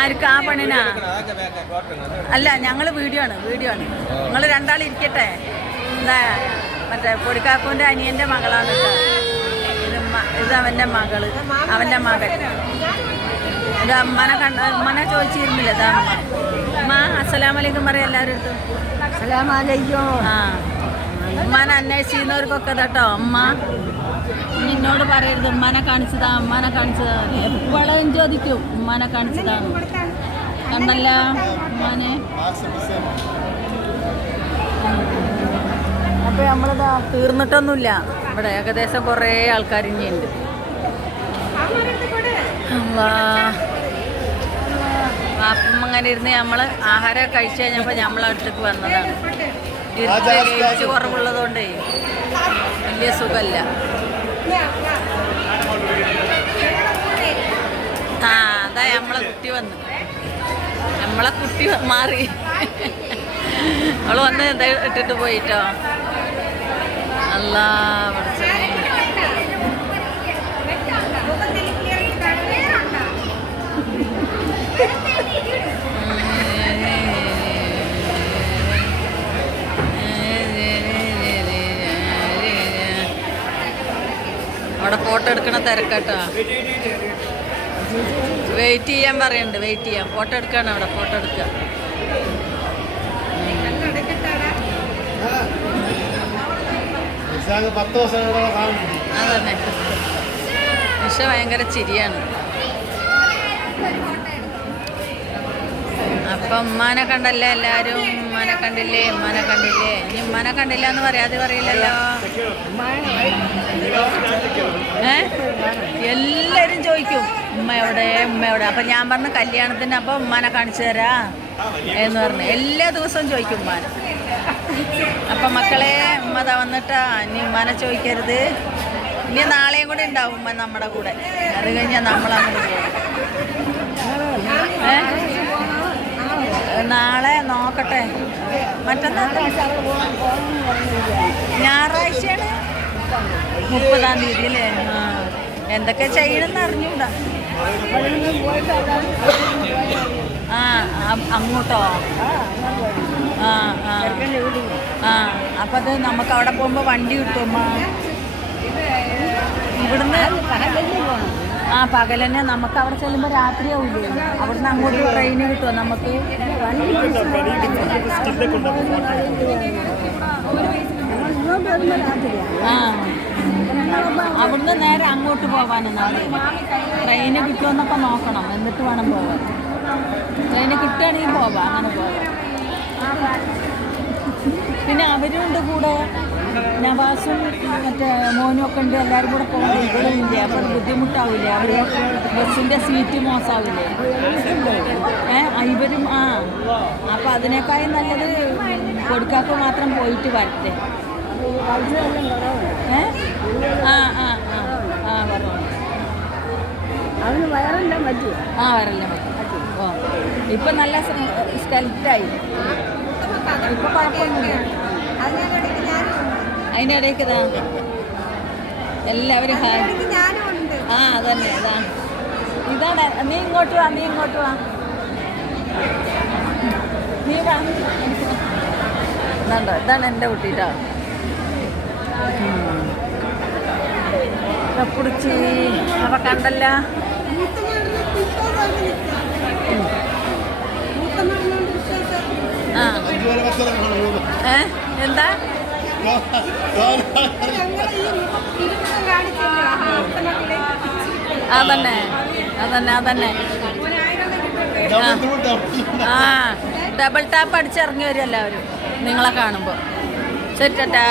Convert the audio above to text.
ആർക്ക് ആ പെണ്ണിനാ? അല്ല, ഞങ്ങള് വീഡിയോ ആണ്. നിങ്ങൾ രണ്ടാളും ഇരിക്കട്ടെ. എന്താ മറ്റേ പൊടിക്കാക്കൂൻ്റെ അനിയൻ്റെ മകളാണ് കേട്ടോ. ഇത് അവൻ്റെ മകള്, അവൻ്റെ മകൻ. ഇത് അമ്മനെ ചോദിച്ചിരുന്നില്ല. ഇതാ അമ്മ അസ്സലാമലൈക്കും പറയാം എല്ലാവരും അടുത്തും. ആ, ഉമ്മാനെ അന്വേഷിക്കുന്നവർക്കൊക്കെ കേട്ടോ. അമ്മ നിന്നോട് പറയരുത് ഉമ്മാനെ കാണിച്ചതാ എപ്പോഴും ചോദിക്കും ഉമ്മാനെ കാണിച്ചതാണ്. കണ്ടല്ല ഉമ്മാനെ. അപ്പോൾ നമ്മളിതാ തീർന്നിട്ടൊന്നുമില്ല. ഇവിടെ ഏകദേശം കുറേ ആൾക്കാർ ഇനിയുണ്ട്. അപ്പം അങ്ങനെ ഇരുന്ന് നമ്മൾ ആഹാരം കഴിച്ചു കഴിഞ്ഞപ്പോൾ നമ്മളടുത്തേക്ക് വന്നതാണ്. ഇരുച്ച് കുറവുള്ളതുകൊണ്ടേ വലിയ സുഖമല്ല. ആ, അതാ നമ്മളെ കുട്ടി വന്നു. നമ്മളെ കുട്ടി മാറി. അവള് വന്ന് ഇട്ടിട്ട് പോയിട്ടോ. അല്ലാ പഠിച്ചേ. അവിടെ ഫോട്ടോ എടുക്കണ തിരക്കട്ടോ. വെയിറ്റ് ചെയ്യാൻ പറയുന്നുണ്ട്. വെയിറ്റ് ചെയ്യാം. ഫോട്ടോ എടുക്കാണ് അവിടെ. ഫോട്ടോ എടുക്കുക. അതന്നെ. പക്ഷെ ഭയങ്കര ചിരിയാണ്. അപ്പം ഉമ്മാനെ കണ്ടല്ലേ എല്ലാവരും? ഉമ്മാനെ കണ്ടില്ലേ? ഇനി ഉമ്മാനെ കണ്ടില്ല എന്ന് പറയാതെ പറയില്ലല്ലോ. എല്ലാവരും ചോദിക്കും ഉമ്മ എവിടെ. അപ്പം ഞാൻ പറഞ്ഞു കല്യാണത്തിന്. അപ്പം ഉമ്മാനെ കാണിച്ചു തരാ എന്ന് പറഞ്ഞു. എല്ലാ ദിവസവും ചോദിക്കും ഉമ്മാനെ. അപ്പം മക്കളെ ഉമ്മ വന്നിട്ടാ. ഇനി ഉമ്മാനെ ചോദിക്കരുത്. ഇനി നാളെയും കൂടെ ഉണ്ടാവും ഉമ്മ നമ്മുടെ കൂടെ. അത് കഴിഞ്ഞാൽ നമ്മളങ്ങോട്ട് പോകും. നാളെ നോക്കട്ടെ. മറ്റന്നാ ഞായറാഴ്ചയാണ് 30-ാം തീയതി അല്ലേ? ആ, എന്തൊക്കെ ചെയ്യണമെന്ന് അറിഞ്ഞൂടാ. ആ, അങ്ങോട്ടോ? ആ ആ ആ. അപ്പം അത് നമുക്ക് അവിടെ പോകുമ്പോൾ വണ്ടി കിട്ടുമ്മ ഇവിടുന്ന്. ആ, പകൽ തന്നെ. നമുക്ക് അവിടെ ചെല്ലുമ്പോൾ രാത്രിയാവില്ലേ? അവിടുന്ന് അങ്ങോട്ട് ട്രെയിന് കിട്ടുമോ നമുക്ക്? ആ, അവിടുന്ന് നേരെ അങ്ങോട്ട് പോകാനെന്നാണ്. ട്രെയിന് കിട്ടുമെന്നൊക്കെ നോക്കണം. എന്നിട്ട് വേണം പോകാൻ. ട്രെയിന് കിട്ടുകയാണെങ്കിൽ പോവാം. അങ്ങനെ പോകാം. പിന്നെ അവരുണ്ട് കൂടെ. നവാസും മറ്റേ മോനും ഒക്കെ ഉണ്ട്. എല്ലാവരും കൂടെ പോകുമ്പോൾ ഇവളില്ലേ? അപ്പം ബുദ്ധിമുട്ടാവില്ലേ? അവർ ബസ്സിൻ്റെ സീറ്റ് മോശമാവില്ലേ? ഇവരും. ആ, അപ്പം അതിനേക്കാളും നല്ലത് കൊടുക്കാക്ക് മാത്രം പോയിട്ട് വരട്ടെ. ആ ആ ആ ആ പറഞ്ഞു. വയറെല്ലാം പറ്റും. ആ, വയറെല്ലാം പറ്റും. ഓ, ഇപ്പം നല്ല സ്കെൽറ്റായി. ഇപ്പം കുഴപ്പമൊന്നുമില്ല. അതിൻ്റെ ഇടയ്ക്ക് ഇതാ എല്ലാവരും. ആ, അതന്നെ. ഇതാണ്. നീ ഇങ്ങോട്ട് വാ. നീ വാ. ഇതാണ് എൻ്റെ കുട്ടിട്ടോ. പിടിച്ച് അവ കണ്ടല്ല. ആ, എന്താ? അതന്നെ. ആ, ഡബിൾ ടാപ്പ് അടിച്ചിറങ്ങി വരും എല്ലാവരും നിങ്ങളെ കാണുമ്പോൾ. ശരി ടാറ്റാ.